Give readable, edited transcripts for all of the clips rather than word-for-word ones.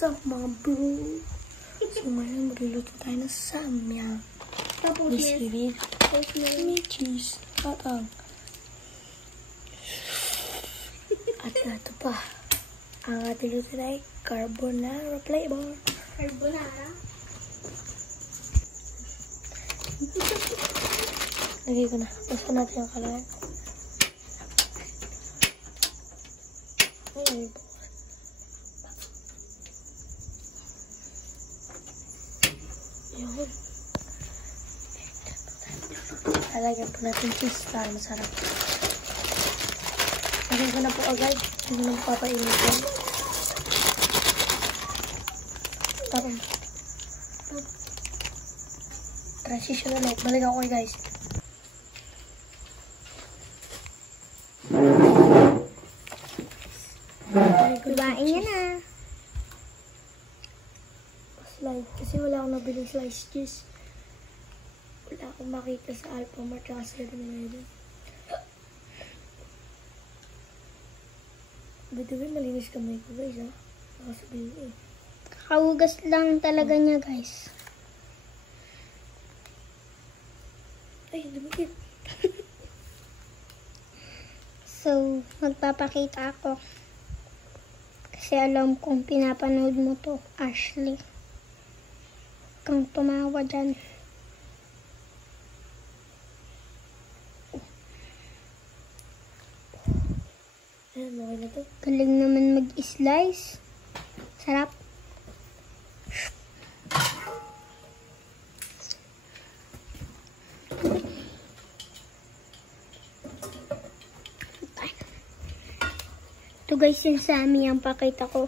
What's up mga bro? So ngayon magluluto tayo ng samyang. Tapos May seaweed, may cheese, at ito pa. Ang ating luto ay carbonara flavor. Carbonara? Lagay ko na. Basta natin yung kalahan. Yun. Lalagyan po natin cheese para masarap. Lagyan ko na po agad. Hindi na po papainitin. Tapos transition ulit. Balik ako guys. Dibain niya na. Slice. Kasi wala akong nabiling slice cheese. Wala akong makita sa Alphamart at 7-Eleven. Bituwi, malinis kamay ko guys ha. Baka sabihin eh. Kakahugas lang talaga niya guys. Ay, dumikit. So, magpapakita ako. Kasi alam kong pinapanood mo to, Ashley. Huwag kang tumawa dyan. Ayan, okay na to. Galing naman mag-slice. Sarap. Ito guys, yung Sammy ang pakita ko.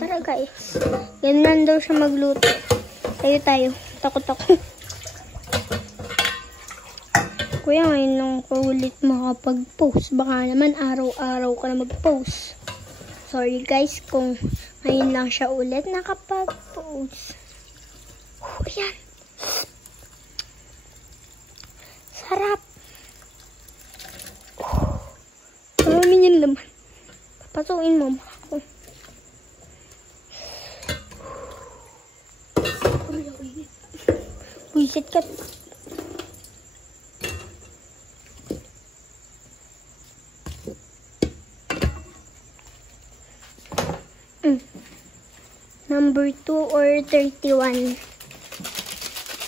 Para guys, ganun daw siya magluto. Tayo. Takot ako. Kuya, ngayon lang ko ulit makapag-post. Baka naman araw-araw ka na mag-post. Sorry guys kung ngayon lang siya ulit nakapag-post. Ayan. Sarap. Marami niyan laman. Papasukin mo ako. Buisit ka. Number 2 or 31.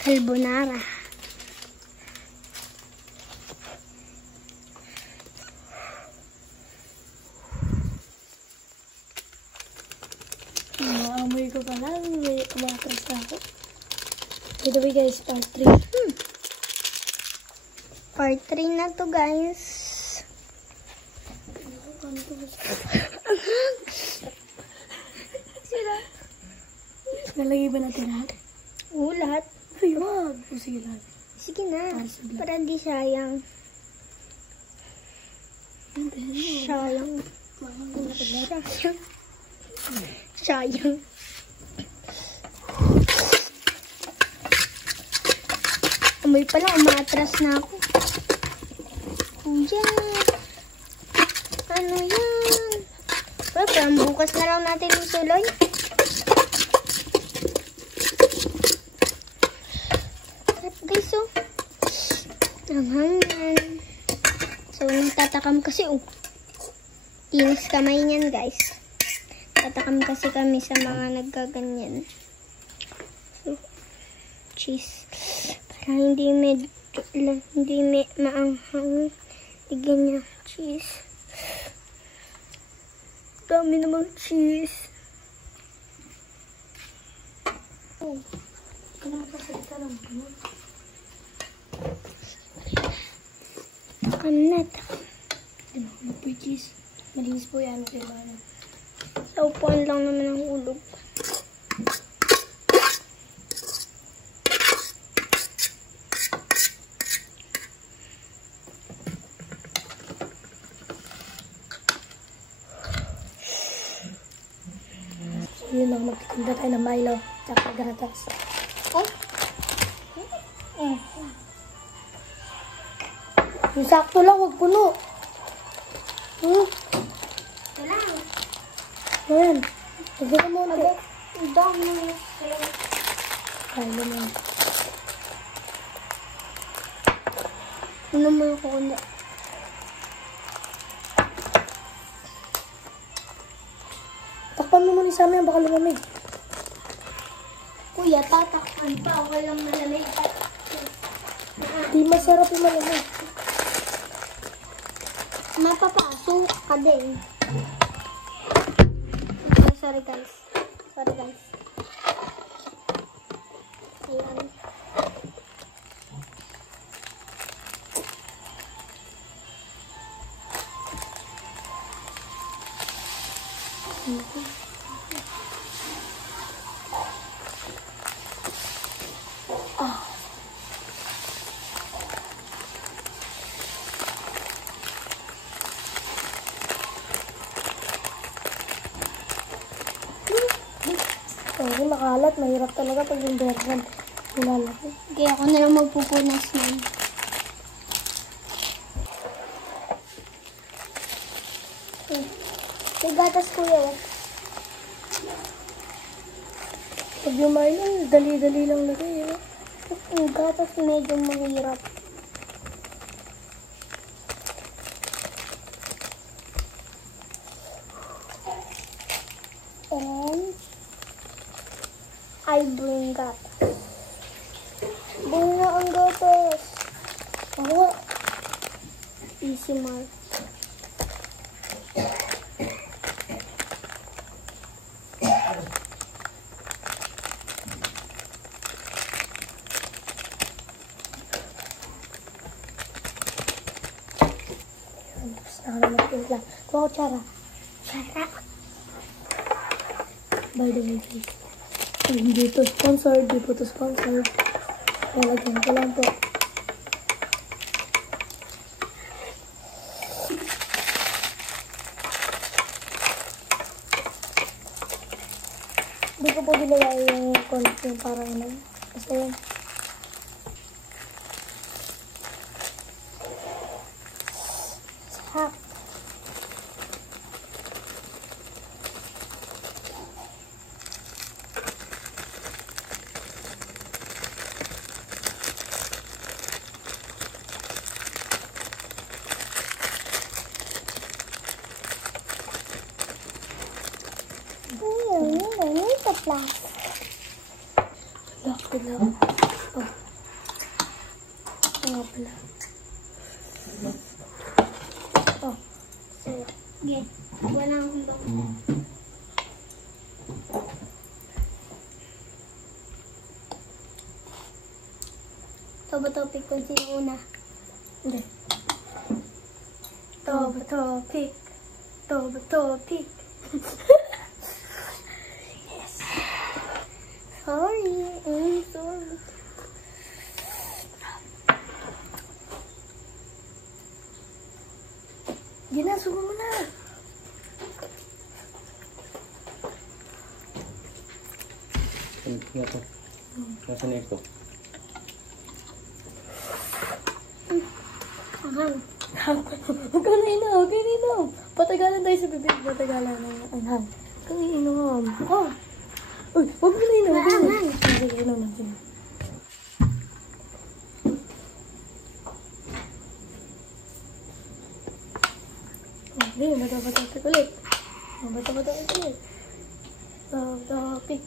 Carbonara. Amoy ko pa lang. May umatras na ako. By the way guys, part 3. Part 3 na to guys. Sira. Nalagay ba natin lahat? Oo, lahat. Ay, wag. O sige lahat. Sige na. Para di sayang. Sayang. Sayang. Amoy pala, umatras na ako. Kuya. Ano yan? Parang bukas na lang natin ituloy. Guys, oh. Ang hangin. So, nagtatakam kasi, oh. Inis kamay niyan, guys. Tatakam kasi kami sa mga nagkaganyan. So, cheese. Para hindi maanghang. Bigyan niya cheese. Dami namang cheese. Oh. Kenapa kita lang po? Takam na, takam. Ano po yung cheese? Malinis po yan. Kailangan. Sa upuan lang naman ang hulog. So yun lang, magtitinda tayo ng Milo. Tsaka gatas. Oh? Yung sakto lang, huwag puno. Ayan. Ayan. Tignan mo na. Ang dami na. Kaya naman. Ano mo yung kukundi? Takpan mo muna sa amin, baka lumamig. Kuya, tatakpan pa. Walang malamig. Di masarap yung malamig. Mapapasok ka din. Sorry guys. Sorry guys. Ayan. Sorry, makalat. Mahirap talaga pag yung bergan nilalaki. Kaya ako na lang magpupunas nun. May gatas kuya. Pag yung Marlon, dali-dali lang lagay. Ang gatas medyo mahirap. And I bring gatas. Bring na ang gatas. Oo. Easy mark. Nakakalamat lang. Kuha ko tsara. By the way, guys. Ay, hindi to sponsored. Di po to sponsored. Lalagyan ko lang po. Hindi ko po ginawa yung content yung parang ano. Basta yun. Sarap. Laki lang. Oh. Nga pala. Oh. Sige. Wala akong hulog. Ito ba topic kung sino una? Hindi. Topic. Topic. Sorry. I'm sorry. Ginasugo mo na. Ano to? Nasaan na ito? Ahang. Huwag ka na inom. Huwag ka na inom. Patagalan tayo sa bibig. Patagalan ng anhang. Huwag ka na inom. Oh. Uy, huwag ka na inom. Huwag ka na inom. Sige, inom na. Sige. Okay, bata-bata ulit. Bata-bata ulit. Topic.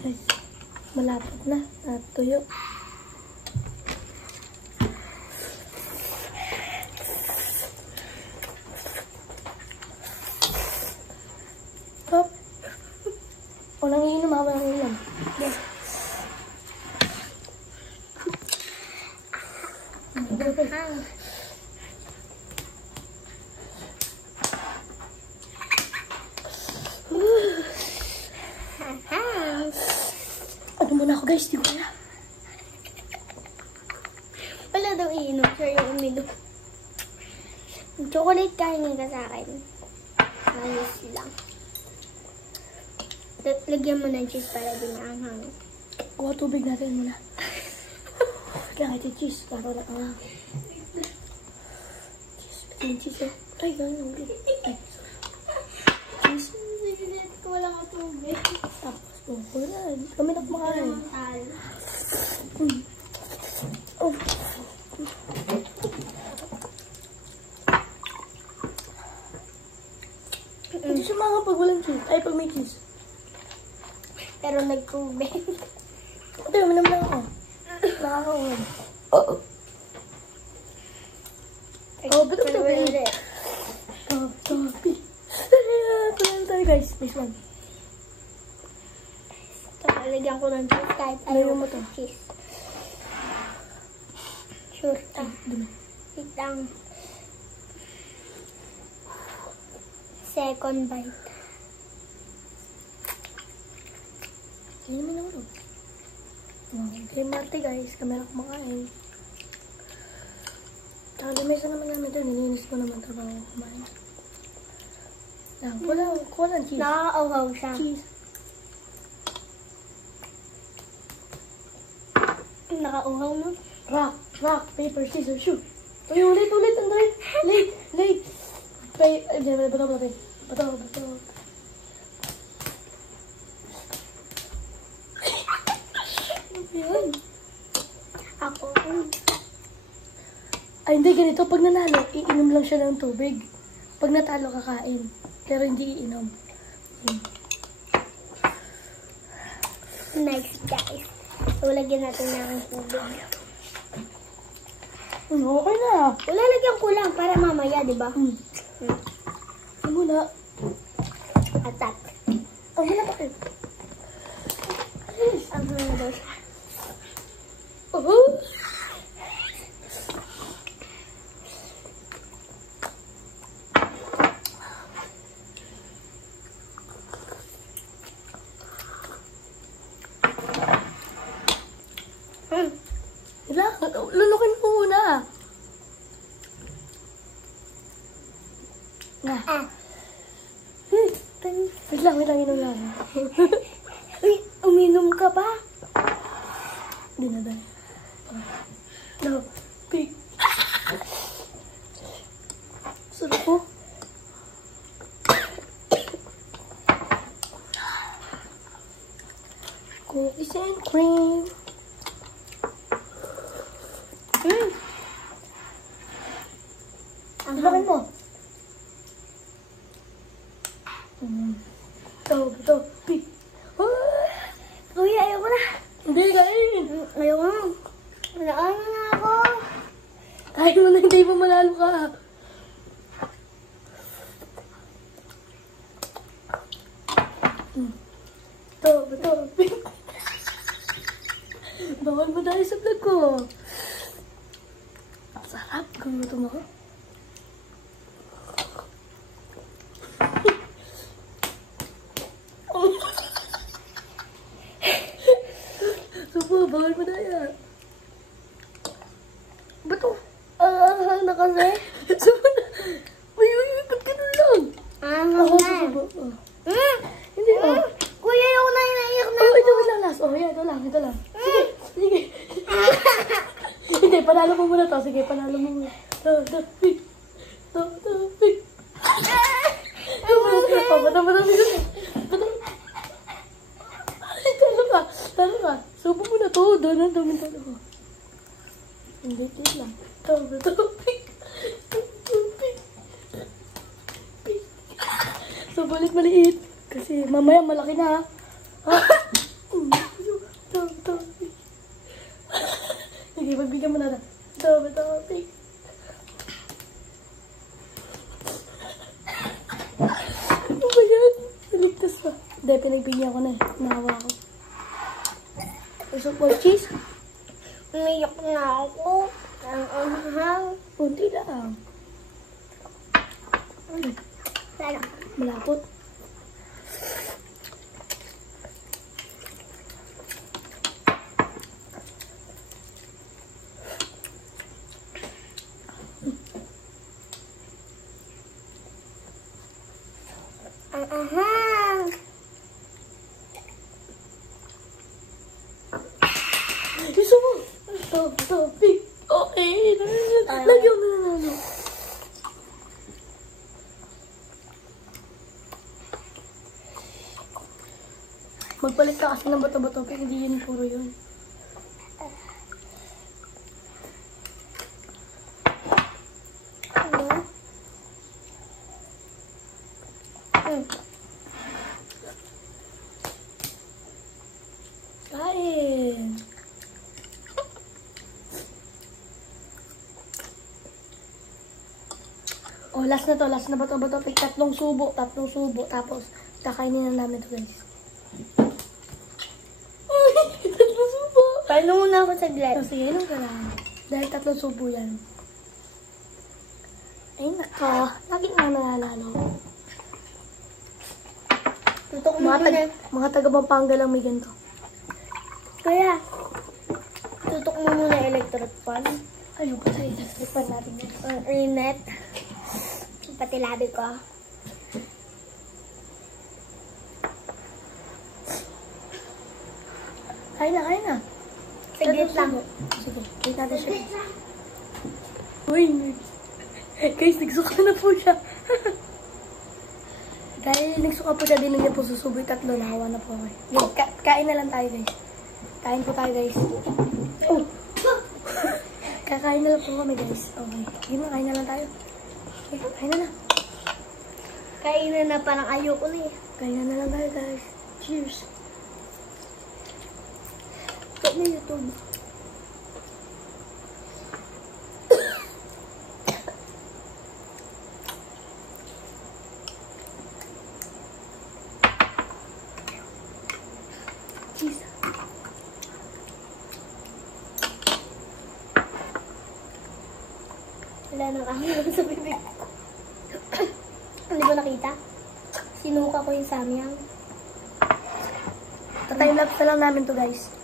Guys, malapit na. Natuyo. Hop. Walang iinom ha, walang iinom. Yes. Ahang. Ahang. Ano muna ako guys, di ko na. Wala daw iinom. Siya yung uminom. Chocolate kainin ka sa akin. Ayos lang. Lagyan mo ng cheese para di maanghang. Kuha tubig natin muna. Kaya ito cheese. Para na ang cheese. Pati yung cheese eh. Ay, gano'n. Ay, cheese. Wala ka tubig. Tapos, wala. Kami na kumakain. Oh. Hindi siya mga pag walang cheese. Ay, pag may cheese. Pero nagtubig. Ito, minam lang ako. Nakakauhan. Oo. Oh, ba't ito ba? Topi. Pagano tayo guys. This one. Lagyan ko ng cheese kahit Ayaw ayaw mo mo to. cheese. Sure. Dumi. Wait lang. Second bite. Tingnan mo naman. Okay, Marte guys. Kami na kumakain. Tsaka lamesa naman namin ito. Nilinis ko naman ito bago kumain. Lang, kuha lang cheese. Nakakauhaw siya. Cheese. Nakauhaw mo? Rock, paper, scissors, shoot. Uy, ulit, Andre. Late. Bato. Ayan. Ako. Ay, hindi, ganito. Pag nanalo, iinom lang siya ng tubig. Pag natalo, kakain. Pero hindi iinom. Nice, guys. So, lagyan natin ng tubig. Okay na. Wala, lagyan ko lang para mamaya, di ba? Ang muna. Atat. Ang muna pa kayo. Ang muna daw siya. Lulukin ko muna. Wait lang, inom lang. Uy, uminom ka ba? Hindi na dahil. No, pig. Sarap po. Cookies and cream. Ang Lakin mo. Ito, pig. Uy, ayaw ko na. Hindi, kain. Ayaw ko na. Wala na ako. Kain mo na, hindi mo manalo ka. Ito, pig. Bawal mo dahil sa vlog ko. Ang sarap. Gutom ako. Supo, bawal mo dahil. Ba't o? Ang na kasi. Supo na. Uy, ba't ganun lang? Ang na. Supo. Hindi, Kuya, ayaw ko na. Naiyak na. ito lang last. Yan, ito lang. Sige. Hindi, panalo mo muna to. Sige, panalo mo muna. Pig. Pig. Talo ka. Subo mo na to. Doon ang dami talo ko. Hindi, lang. Pig. So, balik maliit. Kasi mamaya malaki na ha. Sige, magbigyan mo na. Pig. Ano ba yan? Naligtas pa. Hindi, pinagbigyan ko na eh. Nahawa ko. Gusto po cheese? Umiyak na ako. Ang anghang. Kunti lang. Sana. Malapot. Ang anghang. topic. Okay. Lagyan mo na nanalo. Magpalit ka kasi ng bato-bato, pero hindi yun puro yun. Ano? Kain. Oh, last na to. Last na bato-bato. Tatlong subo. Tapos, kakainin na namin to, guys. Uy! Tatlong subo! Paano muna ako saglit? So, sige, inom ka lang. Dahil tatlong subo yan. Ay, nako. Lagi nga nanalo. Tutok mo muna. Mga taga-Pampanga lang may ganito. Kaya, tutok mo muna electric fan. Ayun pa sa electric fan natin yan. Rinet. Pati labi ko. Kain na. Saglit lang. Sige, wait natin siya. Uy, guys, nagsuka na po siya. Dahil nagsuka po siya, din niya po susuboy tatlo. Nahawa na po ako. Kain na lang tayo, guys. Kain po tayo, guys. Oh! Kakain na lang po kami, guys. Okay. Sige, kain na lang tayo. Okay, kain na. Kainan na parang ayoko na eh. Kain na lang tayo, guys. Cheers. Check na YouTube. Cheers. Wala nang ahon sa bibig. Hindi ba nakita? Sinuka ko yung samyang. Time-lapse na lang namin to, guys.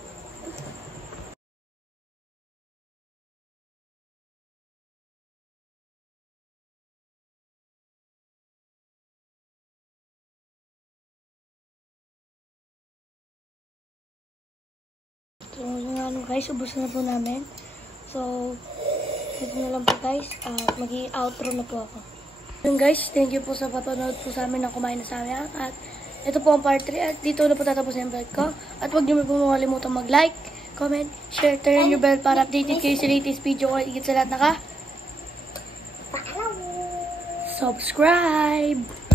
So, yung ano guys, ubos na po namin. So, ito na lang po guys. Mag-i-outro na po ako. Yung guys, thank you po sa papanood po sa amin na kumain na sa amin. At ito po ang part 3. At dito na po tatapos yung vlog ko. At huwag niyo po makalimutan mag-like, comment, share, turn your bell para updated kayo sa latest video ko. Higit sa lahat subscribe!